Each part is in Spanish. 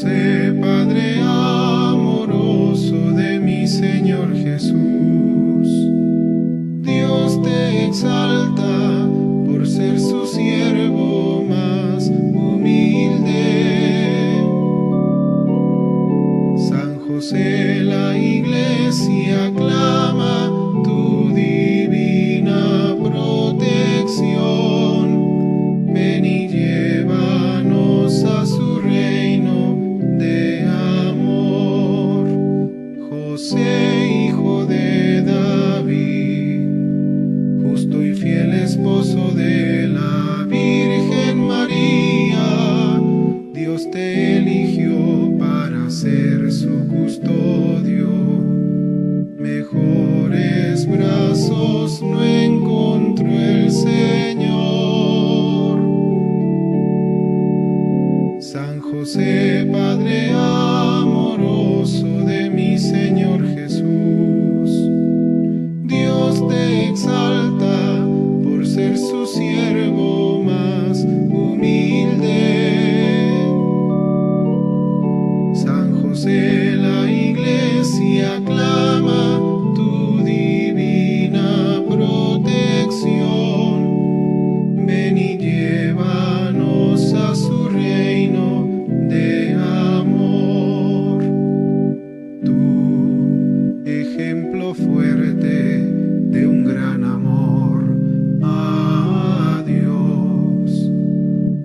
José, Padre amoroso de mi Señor Jesús, Dios te exalta por ser su siervo más humilde. San José, la Iglesia aclama tu divina protección. Ven y llévanos a su reino de amor. José, hijo de David, justo y fiel esposo de la Virgen María, Dios te eligió para ser su custodio. Mejores brazos no encontró el Señor. San José, Padre amoroso de mi Señor Jesús, Dios te exalta por ser su siervo más humilde. San José, la Iglesia aclama tu divina protección. Ven y llévanos a su reino de amor. Tu ejemplo fuerte de un gran amor a Dios,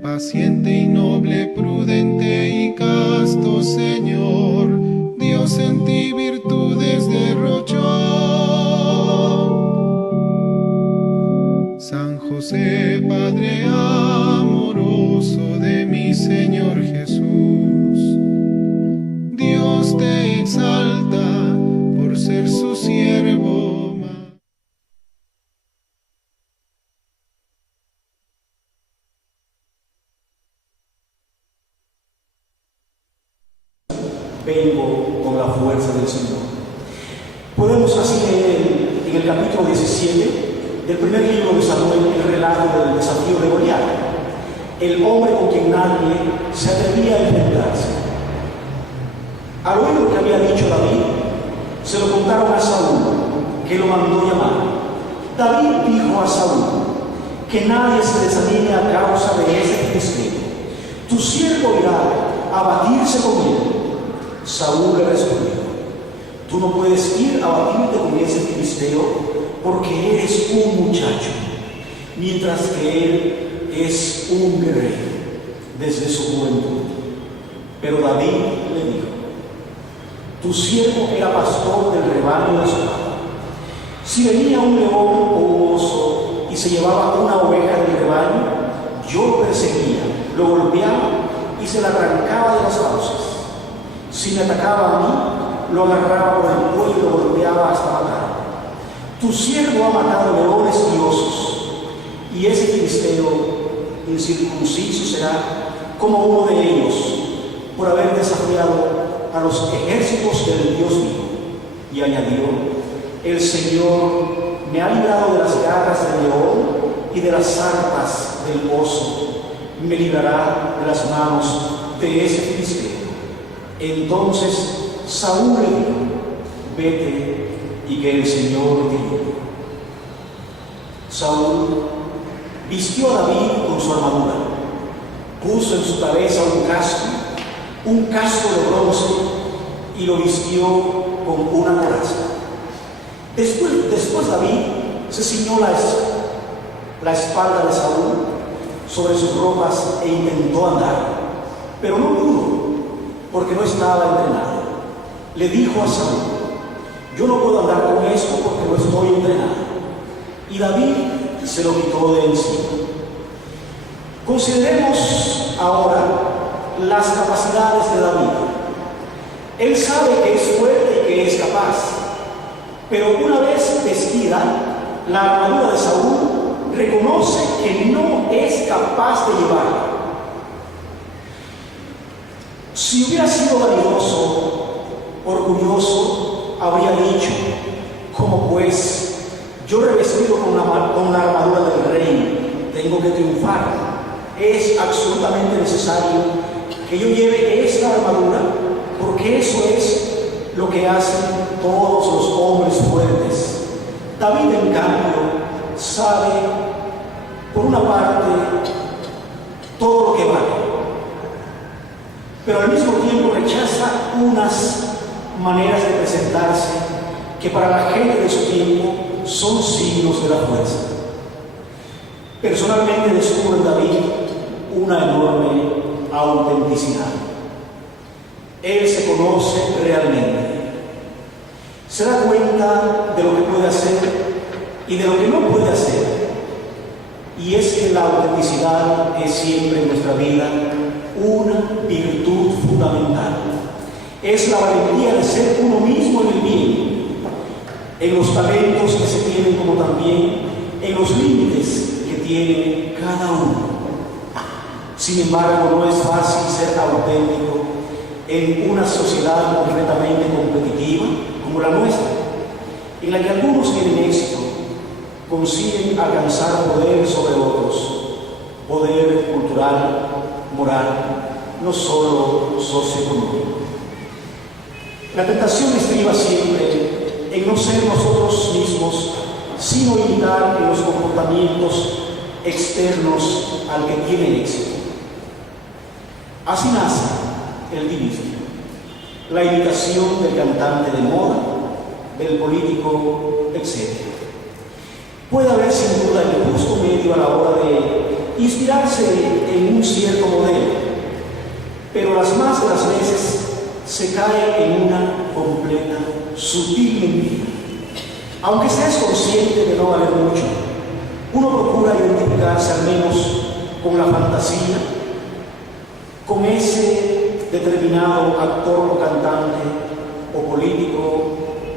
paciente y noble, prudente y casto Señor, Dios en ti virtudes derrochó. San José, Padre amoroso de mi Señor Jesús, Dios te exalta por ser su siervo más. Vengo con la fuerza del Señor. Podemos así leer en el capítulo 17 del primer libro de Samuel el relato del desafío de Goliat, el hombre con quien nadie se atrevía a enfrentarse. Al oír lo que había dicho David, se lo contaron a Saúl, que lo mandó llamar. David dijo a Saúl: que nadie se desanime a causa de ese filisteo. Tu siervo irá a batirse con él. Saúl le respondió: tú no puedes ir a batirte con ese filisteo porque eres un muchacho, mientras que él es un guerrero desde su juventud. Pero David le dijo: tu siervo era pastor del rebaño de su padre. Si venía un león o un oso y se llevaba una oveja del rebaño, yo lo perseguía, lo golpeaba y se la arrancaba de las fauces. Si me atacaba a mí, lo agarraba por el cuello y lo golpeaba hasta matarlo. Tu siervo ha matado leones y osos, y ese filisteo incircunciso será como uno de ellos, por haber desafiado a los ejércitos del Dios vivo. Y añadió: el Señor me ha librado de las garras del león y de las zarpas del oso, me librará de las manos de ese filisteo. Entonces Saúl le dijo: vete y que el Señor te guíe. Saúl vistió a David con su armadura, puso en su cabeza un casco de bronce, y lo vistió con una coraza. Después David se ciñó la espalda de Saúl sobre sus ropas e intentó andar, pero no pudo, porque no estaba entrenado. Le dijo a Saúl: yo no puedo andar con esto porque no estoy entrenado. Y David se lo quitó de encima. Consideremos ahora las capacidades de David. Él sabe que es fuerte y que es capaz, pero una vez vestida la armadura de Saúl, reconoce que no es capaz de llevarla. Si hubiera sido vanidoso, orgulloso, habría dicho: ¿cómo pues? Yo revestido con la armadura del rey, tengo que triunfar. Es absolutamente necesario que yo lleve esta armadura, porque eso es lo que hacen todos los hombres fuertes. David, en cambio, sabe, por una parte, todo lo que vale, pero al mismo tiempo rechaza unas maneras de presentarse que para la gente de su tiempo son signos de la fuerza. Personalmente descubro en David una enorme autenticidad. Él se conoce realmente, se da cuenta de lo que puede hacer y de lo que no puede hacer. Y es que la autenticidad es siempre en nuestra vida una virtud fundamental. Es la valentía de ser uno mismo en el bien, en los talentos que se tienen, como también en los límites que tiene cada uno. Sin embargo, no es fácil ser auténtico en una sociedad completamente competitiva como la nuestra, en la que algunos tienen éxito, consiguen alcanzar poder sobre otros, poder cultural, moral, no solo socioeconómico. La tentación estriba siempre en no ser nosotros mismos, sino imitar en los comportamientos externos al que tiene éxito. Así nace el divismo, la imitación del cantante de moda, del político, etc. Puede haber sin duda el justo medio a la hora de inspirarse en un cierto modelo, pero las más de las veces se cae en una completa, sutil mentira. Aunque seas consciente de no valer mucho, uno procura identificarse al menos con la fantasía, con ese determinado actor o cantante, o político,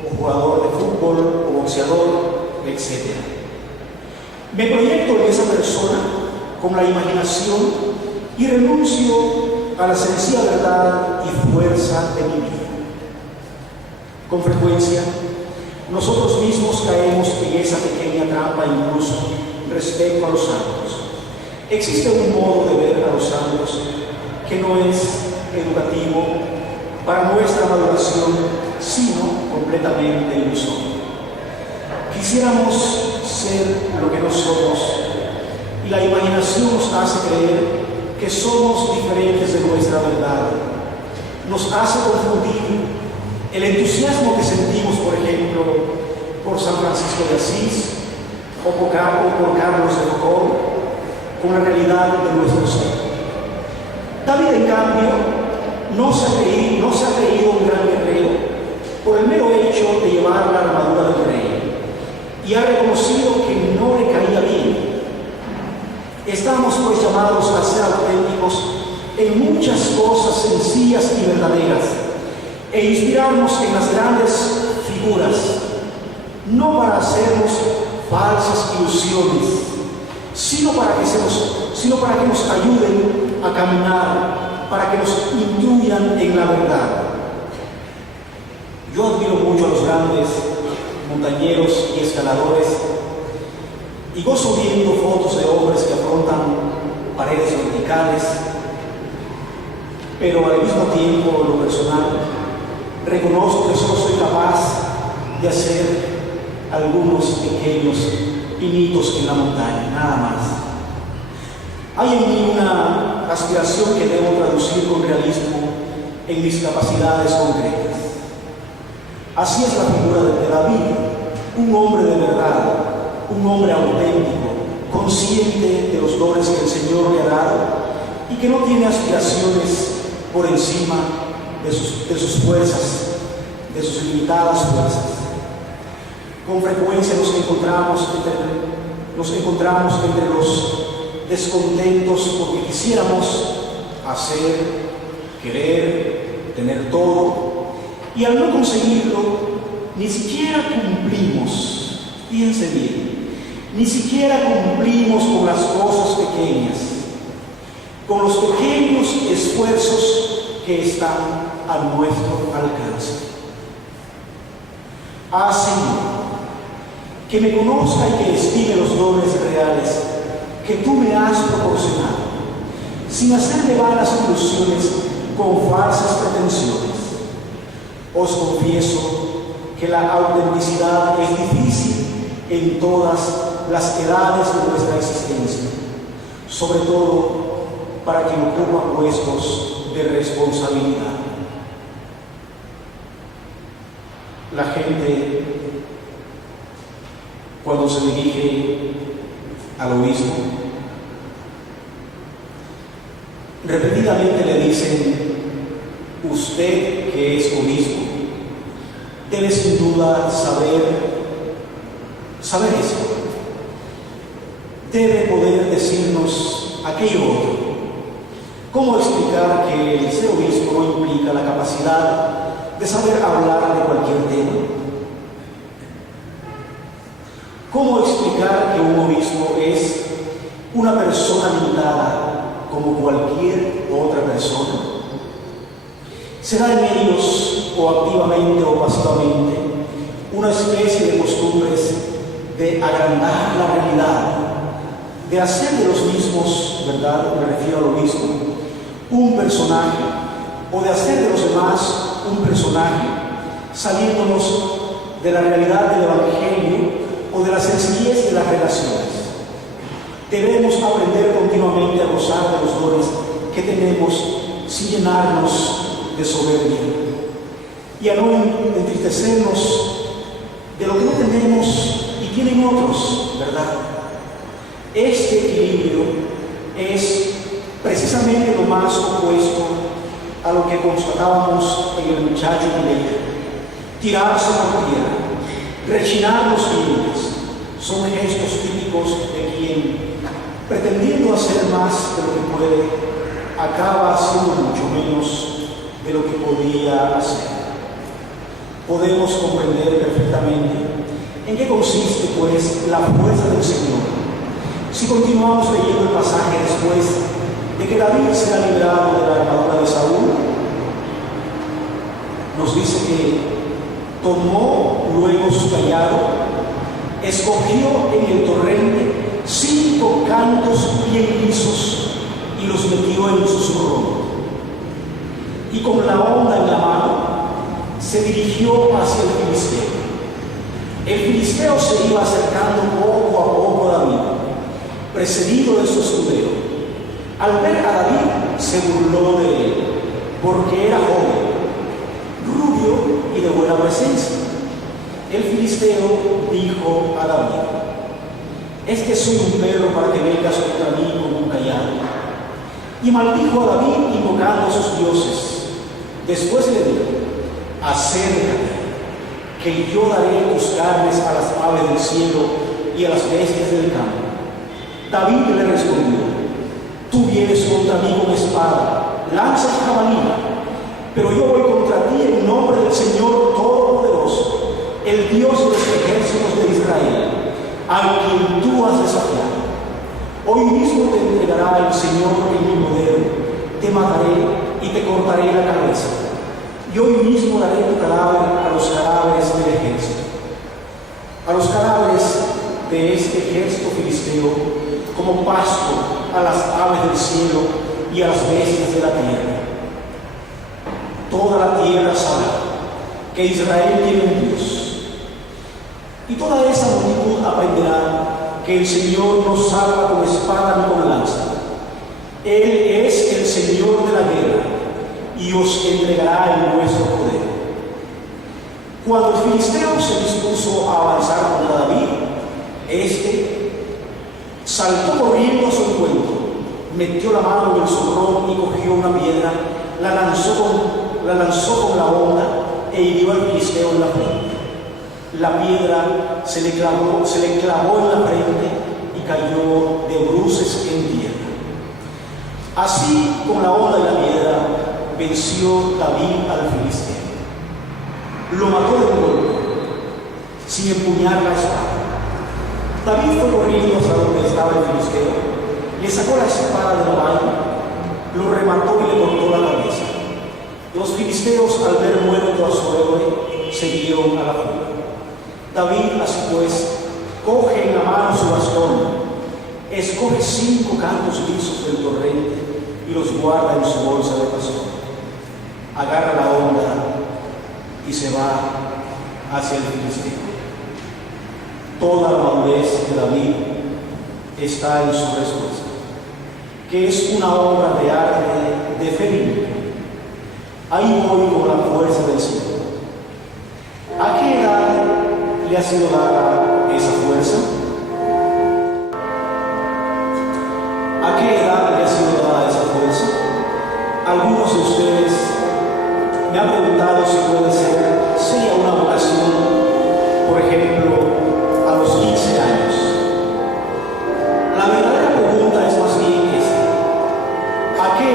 o jugador de fútbol, o boxeador, etc. Me proyecto en esa persona con la imaginación y renuncio a la sencilla verdad y fuerza de mi vida. Con frecuencia, nosotros mismos caemos en esa pequeña trampa, incluso respecto a los santos. Existe un modo de ver a los santos que no es educativo para nuestra maduración, sino completamente ilusorio. Quisiéramos ser lo que no somos, y la imaginación nos hace creer que somos diferentes de nuestra verdad. Nos hace confundir el entusiasmo que sentimos, por ejemplo, por San Francisco de Asís o por Carlos de Foucault, con la realidad de nuestro ser. David, en cambio, no se ha creído un gran guerrero por el mero hecho de llevar la armadura del rey, y ha reconocido que no le caía bien. Estamos pues llamados a ser auténticos en muchas cosas sencillas y verdaderas, e inspirarnos en las grandes figuras, no para hacernos falsas ilusiones, sino para que nos ayuden a caminar, para que nos intuyan en la verdad. Yo admiro mucho a los grandes montañeros y escaladores, y gozo viendo fotos de hombres que afrontan paredes verticales, pero al mismo tiempo, en lo personal, reconozco que solo soy capaz de hacer algunos pequeños pinitos en la montaña, nada más. Hay en mí una aspiración que debo traducir con realismo en mis capacidades concretas. Así es la figura de David, un hombre de verdad, un hombre auténtico, consciente de los dones que el Señor le ha dado y que no tiene aspiraciones por encima de sus fuerzas, de sus limitadas fuerzas. Con frecuencia nos encontramos entre los descontentos porque quisiéramos hacer, querer, tener todo, y al no conseguirlo, ni siquiera cumplimos, fíjense bien, ni siquiera cumplimos con las cosas pequeñas, con los pequeños esfuerzos que están a nuestro alcance. Señor, que me conozca y que estime los dones reales que tú me has proporcionado, sin sin hacerle vanas ilusiones con falsas pretensiones. Os confieso que la autenticidad es difícil en todas las edades de nuestra existencia, sobre todo para quien ocupa puestos de responsabilidad. La gente, cuando se dirige al obispo, repetidamente le dicen: usted que es obispo debe sin duda saber esto, debe poder decirnos aquello otro. ¿Cómo explicar que el ser obispo no implica la capacidad de saber hablar de cualquier tema? ¿Cómo explicar que un obispo es una persona limitada como cualquier otra persona? ¿Será en ellos, o activamente o pasivamente, una especie de costumbres de agrandar la realidad, de hacer de los mismos, ¿verdad? Me refiero al obispo, un personaje, o de hacer de los demás un personaje, saliéndonos de la realidad del Evangelio o de la sencillez de las relaciones? Debemos aprender continuamente a gozar de los dones que tenemos sin llenarnos de soberbia y a no entristecernos de lo que no tenemos y tienen otros, ¿verdad? Este equilibrio es precisamente lo más opuesto a lo que constatábamos en el muchacho Mileia. Tirarse por tierra, rechinar los dientes, son gestos típicos de quien, pretendiendo hacer más de lo que puede, acaba haciendo mucho menos de lo que podía hacer. Podemos comprender perfectamente en qué consiste, pues, la fuerza del Señor si continuamos leyendo el pasaje después de que David se ha librado de la armadura de Saúl. Nos dice que tomó luego su cayado, escogió en el torrente 5 cantos bien lisos y los metió en su zurrón. Y con la honda en la mano se dirigió hacia el filisteo. El filisteo se iba acercando poco a poco a David, precedido de su escudero. Al ver a David se burló de él, porque era joven, rubio y de buena presencia. El filisteo dijo a David: ¿es que soy un perro para que vengas contra mí con un cayado? Y maldijo a David invocando a sus dioses. Después le dijo: acércate, que yo daré tus carnes a las aves del cielo y a las bestias del campo. David le respondió: tú vienes contra mí con espada, lanza y jabalina, pero yo voy contra ti en nombre del Señor Todopoderoso, el Dios de los ejércitos de Israel, a quien tú has desafiado. Hoy mismo te entregará el Señor en mi poder, te mataré y te cortaré la cabeza, y hoy mismo daré tu cadáver a los cadáveres del ejército, a los cadáveres de este ejército filisteo, como pasto a las aves del cielo y a las bestias de la tierra. Toda la tierra sabrá que Israel tiene un Dios, y toda esa multitud aprenderá que el Señor no salva con espada ni con lanza. Él es el Señor de la guerra y os entregará en vuestro poder. Cuando el filisteo se dispuso a avanzar contra David, este saltó corriendo a su encuentro, metió la mano en el zurrón y cogió una piedra, la lanzó con la honda e hirió al filisteo en la frente. La piedra se le clavó en la frente y cayó de bruces en tierra. Así, con la honda y la piedra, venció David al filisteo. Lo mató de un golpe, sin empuñar la espada. David fue corriendo hacia donde estaba el filisteo, le sacó la espada de la vaina, lo remató y le cortó la cabeza. Los filisteos, al ver muerto a su héroe, siguieron a la fuga. David, así pues, coge en la mano su bastón, escoge 5 cantos lisos del torrente y los los guarda en su bolsa de pastor, agarra la onda y se va hacia el filisteo. Toda la madurez de David está en su respuesta, que es una obra de arte de fe bíblica. Ahí voy con la fuerza del Señor. ¿A qué edad le ha sido dada esa fuerza? ¿A qué edad le ha sido dada esa fuerza? Algunos de ustedes me han preguntado si puede ser, sería una vocación, por ejemplo, a los 15 años. La verdadera pregunta es más bien esta: ¿a qué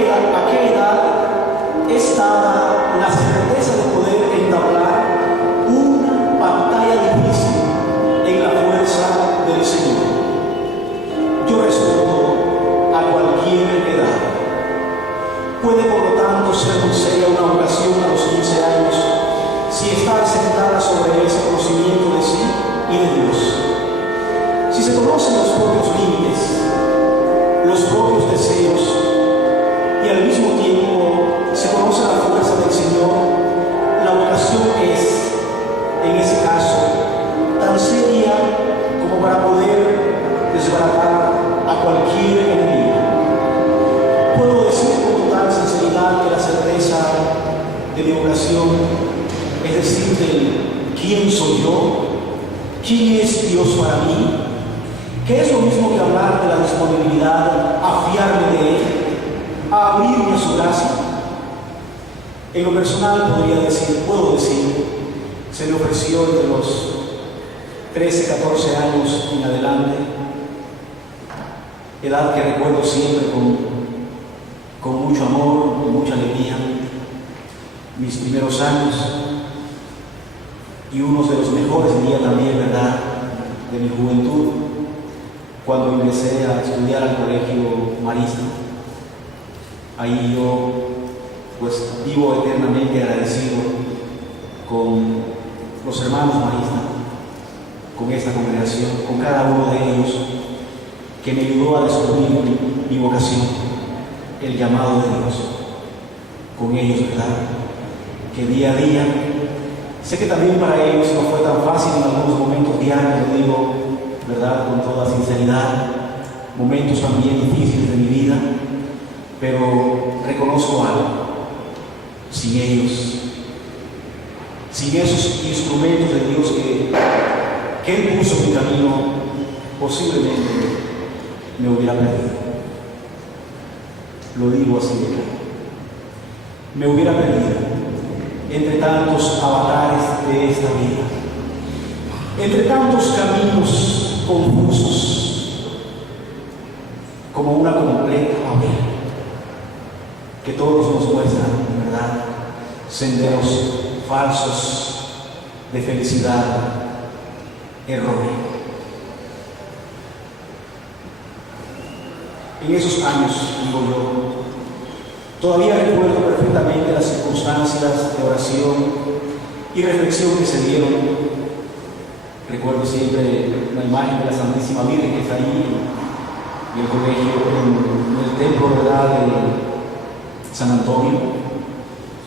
edad es dada la certeza de poder entablar una batalla difícil en la fuerza del Señor? Yo respondo: a cualquier edad. Puede, por lo tanto, ser muy seria una vocación a los 15 años si está asentada sobre ese conocimiento de sí y de Dios. Si se conocen los propios límites, los propios deseos, y al mismo tiempo se conoce la fuerza del Señor, la vocación es, en ese caso, tan seria como para poder desbaratar a cualquier enemigo. Puedo decir con total sinceridad que la certeza de mi vocación, es decir, del quién soy yo, quién es Dios para mí, que es lo mismo que hablar de la disponibilidad a fiarme de Él, a abrirme a su gracia. En lo personal puedo decir, se me ofreció de los 13, 14 años en adelante, edad que recuerdo siempre con mucho amor, con mucha alegría, mis primeros años y unos de los mejores días también, ¿verdad?, de mi juventud, cuando ingresé a estudiar al colegio marista. Ahí yo pues vivo eternamente agradecido con los hermanos maristas, con esta congregación, con cada uno de ellos que me ayudó a descubrir mi vocación, el llamado de Dios. Con ellos, ¿verdad?, que día a día, sé que también para ellos no fue tan fácil en algunos momentos diarios, lo digo, ¿verdad?, con toda sinceridad, momentos también difíciles de mi vida, pero reconozco algo: sin ellos, sin esos instrumentos de Dios que Él puso en mi camino, posiblemente me hubiera perdido. Lo digo así de claro. Me hubiera perdido entre tantos avatares de esta vida, entre tantos caminos confusos, como una completa familia, que todos nos muestran, ¿verdad?, senderos falsos de felicidad errónea. En esos años, digo yo, todavía recuerdo perfectamente las circunstancias de oración y reflexión que se dieron. Recuerdo siempre la imagen de la Santísima Virgen que está ahí en el colegio, en el templo, ¿verdad?, de San Antonio.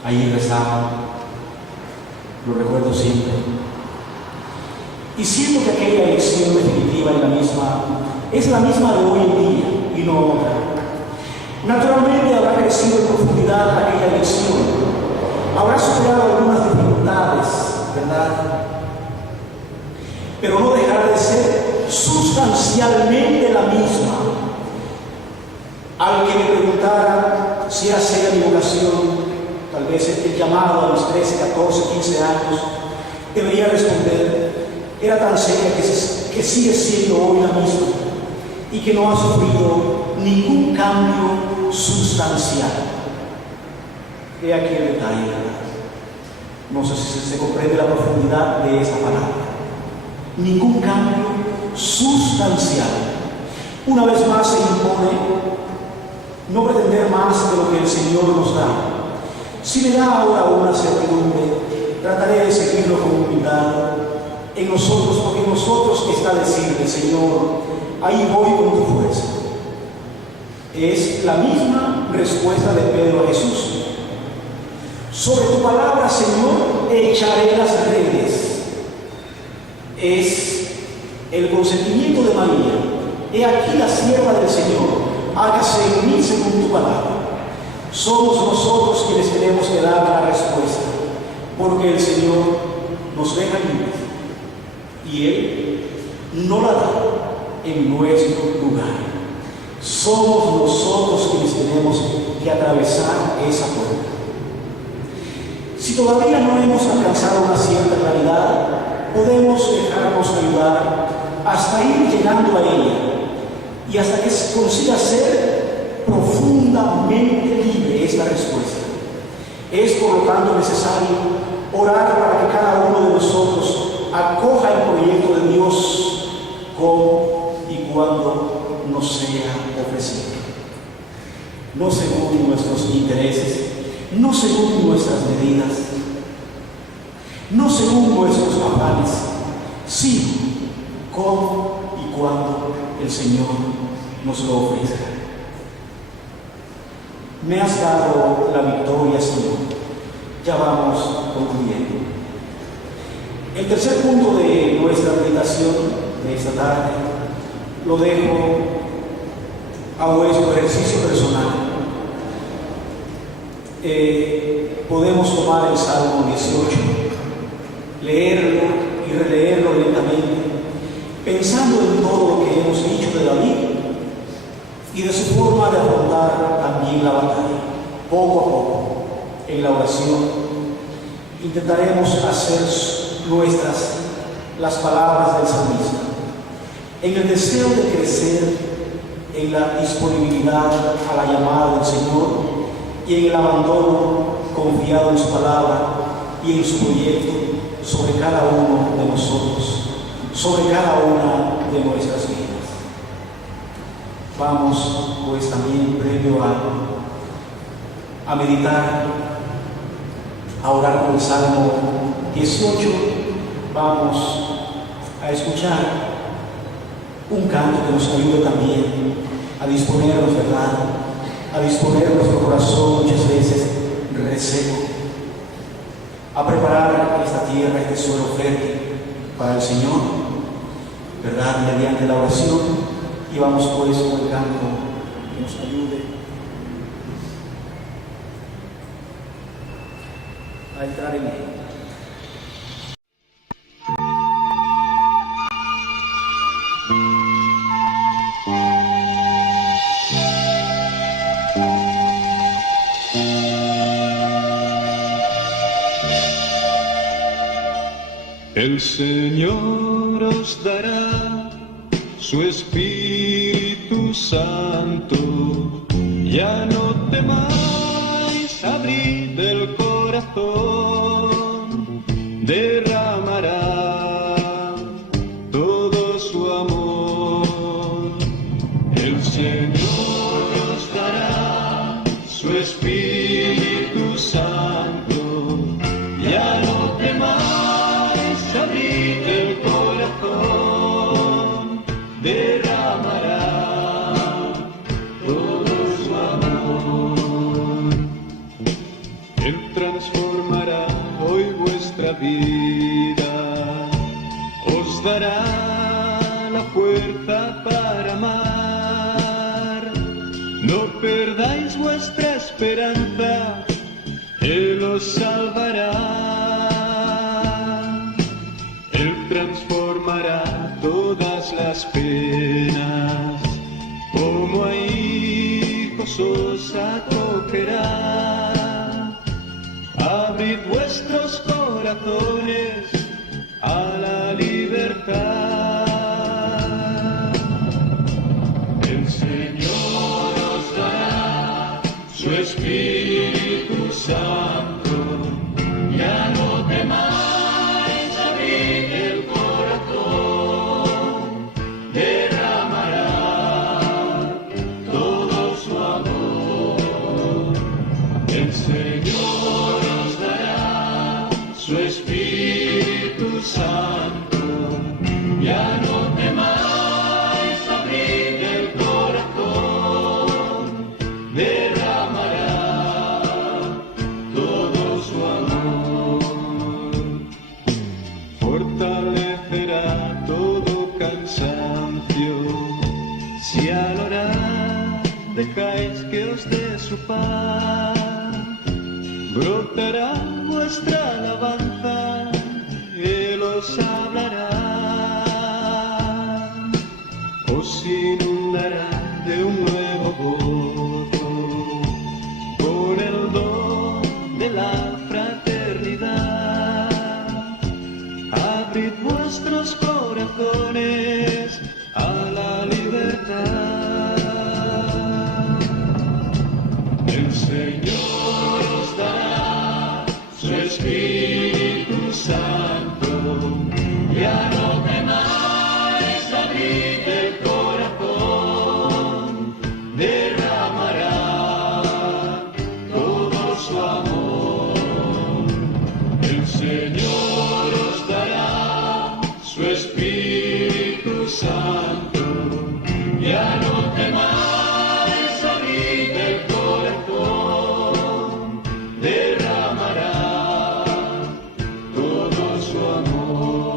Ahí rezaba, lo recuerdo siempre. Y siento que aquella elección definitiva es la misma de hoy en día y no otra. Naturalmente habrá crecido en profundidad aquella elección, habrá superado algunas dificultades, ¿verdad?, pero no dejará de ser sustancialmente la misma. Al que me preguntara si era seria mi vocación, tal vez el llamado a mis 13, 14, 15 años, debería responder: era tan seria que sigue siendo hoy la misma y que no ha sufrido ningún cambio sustancial. He aquí el detalle, ¿verdad? No sé si se comprende la profundidad de esa palabra. Ningún cambio sustancial. Una vez más se impone no pretender más de lo que el Señor nos da. Si me da ahora una certidumbre, trataré de seguirlo con humildad en nosotros, porque en nosotros está decirle: Señor, ahí voy con tu fuerza. Es la misma respuesta de Pedro a Jesús. Sobre tu palabra, Señor, echaré las redes. Es el consentimiento de María. He aquí la sierva del Señor, hágase en mí según tu palabra. Somos nosotros quienes tenemos que dar la respuesta, porque el Señor nos deja libres y Él no la da en nuestro lugar. Somos nosotros quienes tenemos que atravesar esa puerta. Si todavía no hemos alcanzado una cierta claridad, podemos dejarnos ayudar hasta ir llegando a ella y hasta que consiga ser profundamente libre esta respuesta. Es por lo tanto necesario orar para que cada uno de nosotros acoja el proyecto de Dios como y cuando nos sea ofrecido. No según nuestros intereses, no según nuestras medidas, no según nuestros afanes, sino cómo y cuándo el Señor nos lo ofrezca. Me has dado la victoria, Señor. Ya vamos concluyendo. El tercer punto de nuestra meditación de esta tarde lo dejo a vuestro ejercicio personal. Podemos tomar el Salmo 18, leerlo y releerlo lentamente, pensando en todo lo que hemos dicho de David y de su forma de afrontar también la batalla. Poco a poco, en la oración, intentaremos hacer nuestras las palabras del salmista, en el deseo de crecer en la disponibilidad a la llamada del Señor y en el abandono confiado en su palabra y en su proyecto sobre cada uno de nosotros, sobre cada una de nuestras vidas. Vamos pues también previo a meditar, a orar por el Salmo 18, vamos a escuchar un canto que nos ayude también a disponernos, ¿verdad? A disponer nuestro corazón muchas veces reseco, a preparar esta tierra, este suelo fértil para el Señor, ¿verdad? Mediante la oración, y vamos pues con el canto que nos ayude a entrar en él. El Señor os dará su Espíritu Santo, ya no temáis, abrid el corazón, derramará todo su amor. El Señor os dará su Espíritu Santo, ya no temáis, abrid el corazón, derramará todo su amor. Él transformará hoy vuestra vida, os dará la fuerza para amar. No perdáis vuestra esperanza, Él os salvará. Transformará todas las penas, como a hijos os acogerá. Abrid vuestros corazones a la libertad. El Señor os dará su Espíritu Santo, ya no temáis. Su Espíritu Santo, ya no temáis, abrid el corazón, derramará todo su amor. Fortalecerá todo cansancio, si al orar dejáis que os dé su paz. Brotará vuestra alabanza, Él os hablará, os inundará de un nuevo gozo, con el don de la fraternidad. Abrid vuestros corazones a la libertad. El Señor os dará su Espíritu Santo, ya no temáis, abrid el corazón, derramará todo su amor. El Señor os dará su Espíritu Santo, ya no temáis, abrid el corazón, derramará todo su amor.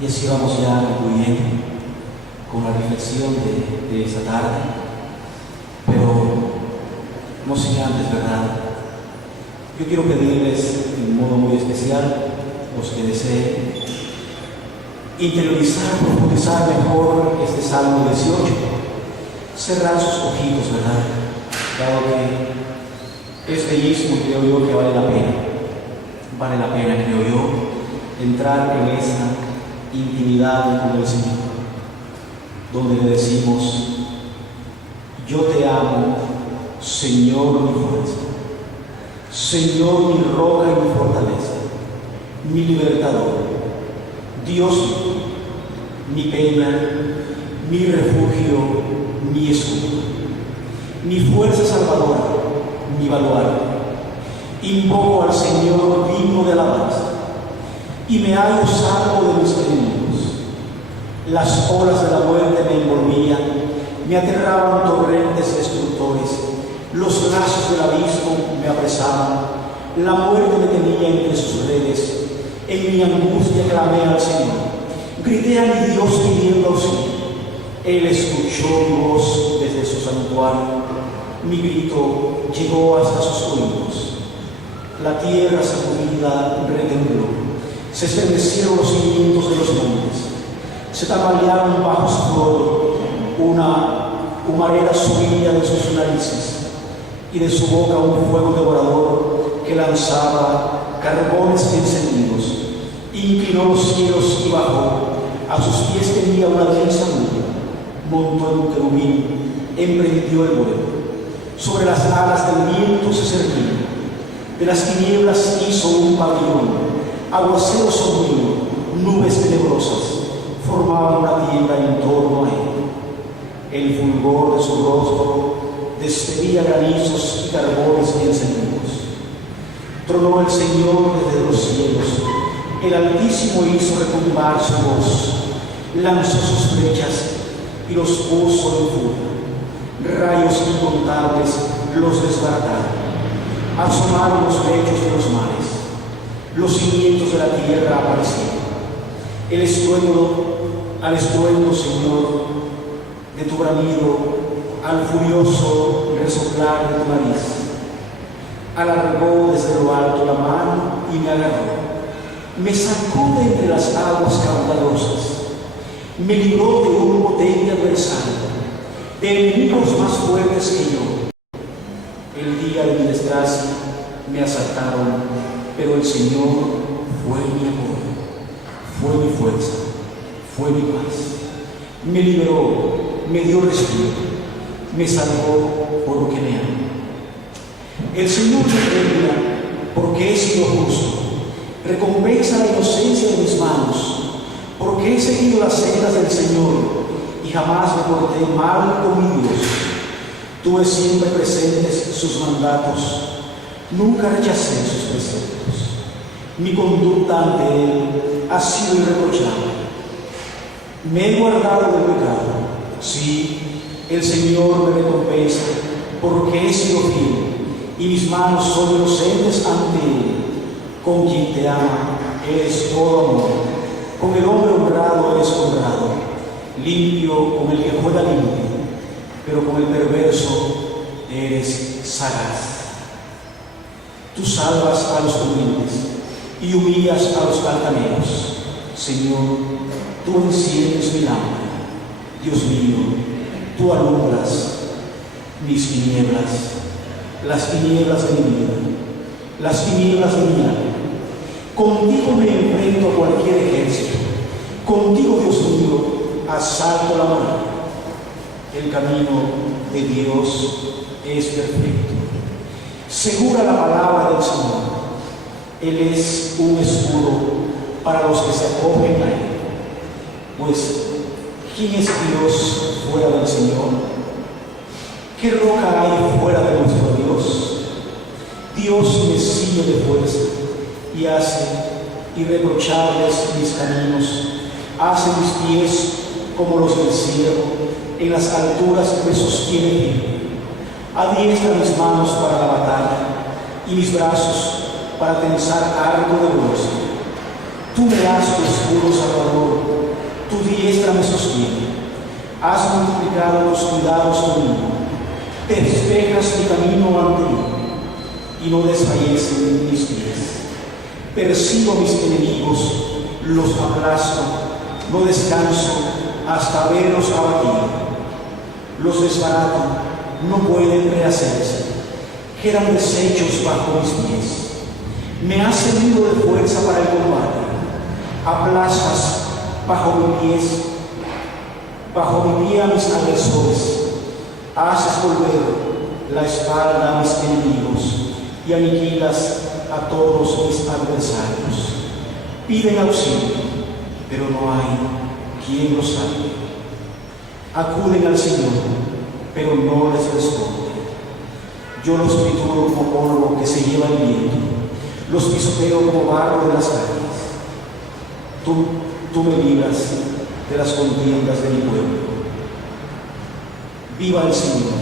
Y así vamos ya concluyendo con la reflexión de esta tarde, pero no sin antes, ¿verdad? Yo quiero pedirles de un modo muy especial, los que deseen interiorizar, profundizar mejor este Salmo 18, cerrar sus ojitos, ¿verdad? Dado que es bellísimo, creo yo que vale la pena, creo yo, entrar en esta intimidad con el Señor, donde le decimos: yo te amo, Señor mi fuerza, Señor mi roca y mi fortaleza, mi libertador, Dios mío, mi peña, mi refugio, mi escudo, mi fuerza salvadora, mi baluarte. Invoco al Señor digno de alabanza, y me hallo salvo de mis enemigos. Las olas de la muerte me envolvían, me aterraban torrentes destructores, los lazos del abismo me apresaban, la muerte me tenía entre sus redes. En mi angustia clamé al Señor, grité a mi Dios pidiendo auxilio. Él escuchó mi voz desde su santuario, mi grito llegó hasta sus oídos. La tierra sacudida retembló, se estremecieron los cimientos de los montes, se tambalearon bajo su fuego, una humareda subía de sus narices, y de su boca un fuego devorador que lanzaba carbones encendidos. Inclinó los cielos y bajó, a sus pies tenía una densa nube, montó en un querubín, emprendió el vuelo, sobre las alas del viento se cernió, de las tinieblas hizo un pabellón, aguacero sombrío, nubes tenebrosas formaban una tienda en torno a él. El fulgor de su rostro despedía granizos y carbones encendidos. Tronó el Señor desde los cielos, el Altísimo hizo retumbar su voz, lanzó sus flechas y los puso en fuga. Rayos incontables los desbarataron, asomaron los lechos de los mares, los cimientos de la tierra aparecieron. Al estruendo, Señor, de tu bramido, al furioso resoplar de tu nariz. Alargó desde lo alto la mano y me agarró. Me sacó de entre las aguas caudalosas. Me libró de un potente adversario, de enemigos más fuertes que yo. El día de mi desgracia me asaltaron, pero el Señor fue mi apoyo, fue mi fuerza, fue mi paz. Me liberó, me dio respiro, me salvó porque me ama. El Señor me premia porque he sido justo, recompensa la inocencia de mis manos, porque he seguido las sendas del Señor y y jamás me porté mal con mi Dios. Tuve siempre presentes sus mandatos, nunca rechacé sus preceptos. Mi conducta ante Él ha sido irreprochable. Me he guardado del pecado. Sí, el Señor me recompensa porque he sido fiel y mis manos son inocentes ante Él. Con quien te ama, eres todo amor. Con el hombre honrado eres honrado, limpio con el que juega limpio, pero con el perverso eres sagaz. Tú salvas a los humildes y humillas a los altaneros. Señor, tú enciendes mi lámpara. Dios mío, tú alumbras mis tinieblas, las tinieblas de mi vida, las tinieblas de mi alma. Contigo me enfrento a cualquier ejército. Contigo, Dios mío, asalto la mano. El camino de Dios es perfecto. Segura la palabra del Señor. Él es un escudo para los que se acogen a Él. Pues, ¿quién es Dios fuera del Señor? ¿Qué roca hay fuera de nuestro Dios? Dios me ciñe de fuerza y hace irreprochables mis caminos, hace mis pies como los del cielo, en las alturas me sostiene firme. Adiestra mis manos para la batalla y mis brazos para tensar arco de bronce. Tú me das tu escudo salvador, tu diestra me sostiene. Has multiplicado tus cuidados conmigo, despejas mi camino ante mí y no desfallecen mis pies. Persigo a mis enemigos, los aplasto, no descanso hasta verlos abatido. Los desbarato, no pueden rehacerse, quedan deshechos bajo mis pies. Me has servido de fuerza para el combate, aplastas bajo mi pie a mis agresores, haces volver la espalda a mis enemigos y aniquilas a todos mis adversarios. Piden auxilio, pero no hay quien los salve. Acuden al Señor, pero no les responde. Yo los trituro como polvo que se lleva el viento, los pisoteo como barro de las calles. Tú me libras de las contiendas de mi pueblo. Viva el Señor,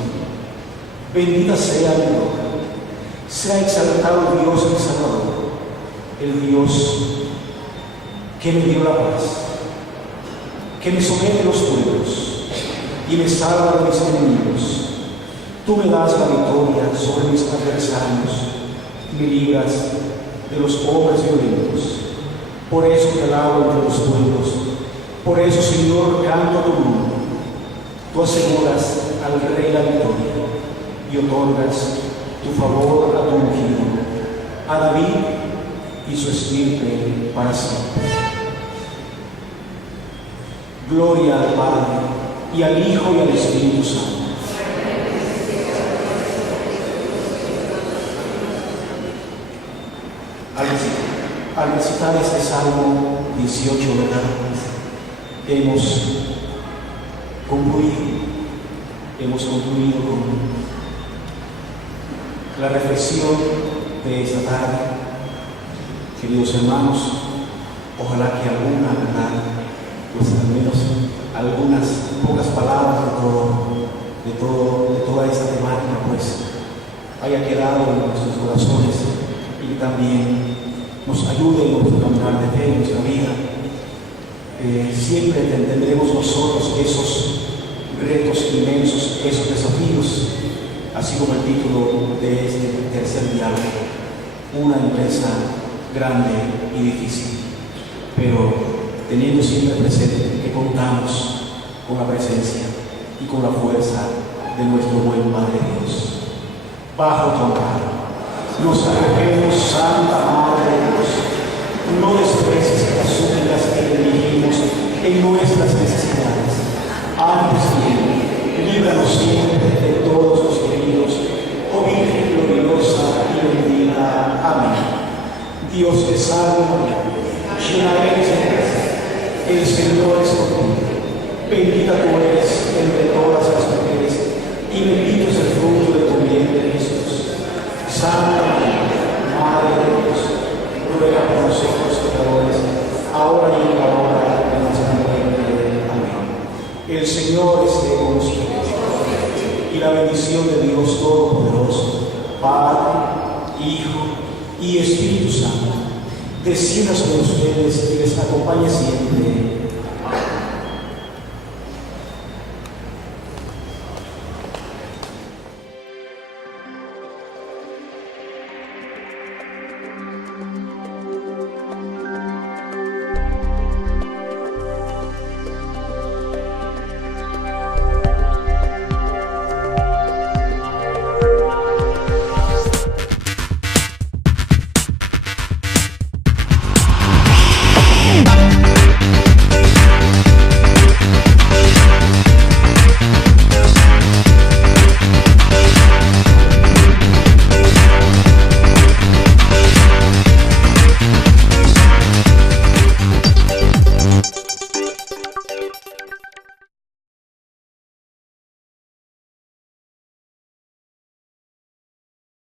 bendita sea mi roca. Sea exaltado Dios mi Salvador, el Dios que me dio la paz, que me somete los pueblos y me salva de mis enemigos. Tú me das la victoria sobre mis adversarios, me libras de los hombres violentos. Por eso te alabo entre los pueblos, por eso, Señor, canto a tu nombre. Tú aseguras al Rey la victoria y otorgas tu favor a tu ungido, a David y su estirpe para siempre. Gloria al Padre, y al Hijo, y al Espíritu Santo. Al recitar este Salmo 18, ¿verdad? Hemos concluido con la reflexión de esta tarde. Queridos hermanos, ojalá que alguna, ¿verdad?, pues al menos algunas pocas palabras de toda esta temática, pues haya quedado en nuestros corazones y también nos ayude en nuestro caminar de fe, en nuestra vida. Siempre tendremos nosotros esos retos inmensos, esos desafíos, así como el título de este tercer diálogo, una empresa grande y difícil, pero teniendo siempre presente que contamos con la presencia y con la fuerza de nuestro buen Padre Dios. Bajo tu amparo nos acogemos, Santa Madre de Dios. No desprecies las súplicas que te dirigimos en nuestras necesidades. Antes bien, líbranos siempre de todos los peligros, oh Virgen gloriosa y bendita. Amén. Dios te salve María, llena eres de gracia, el Señor es contigo. Bendita tú eres la bendición de Dios Todopoderoso, Padre, Hijo y Espíritu Santo, descienda sobre ustedes y les acompañe siempre.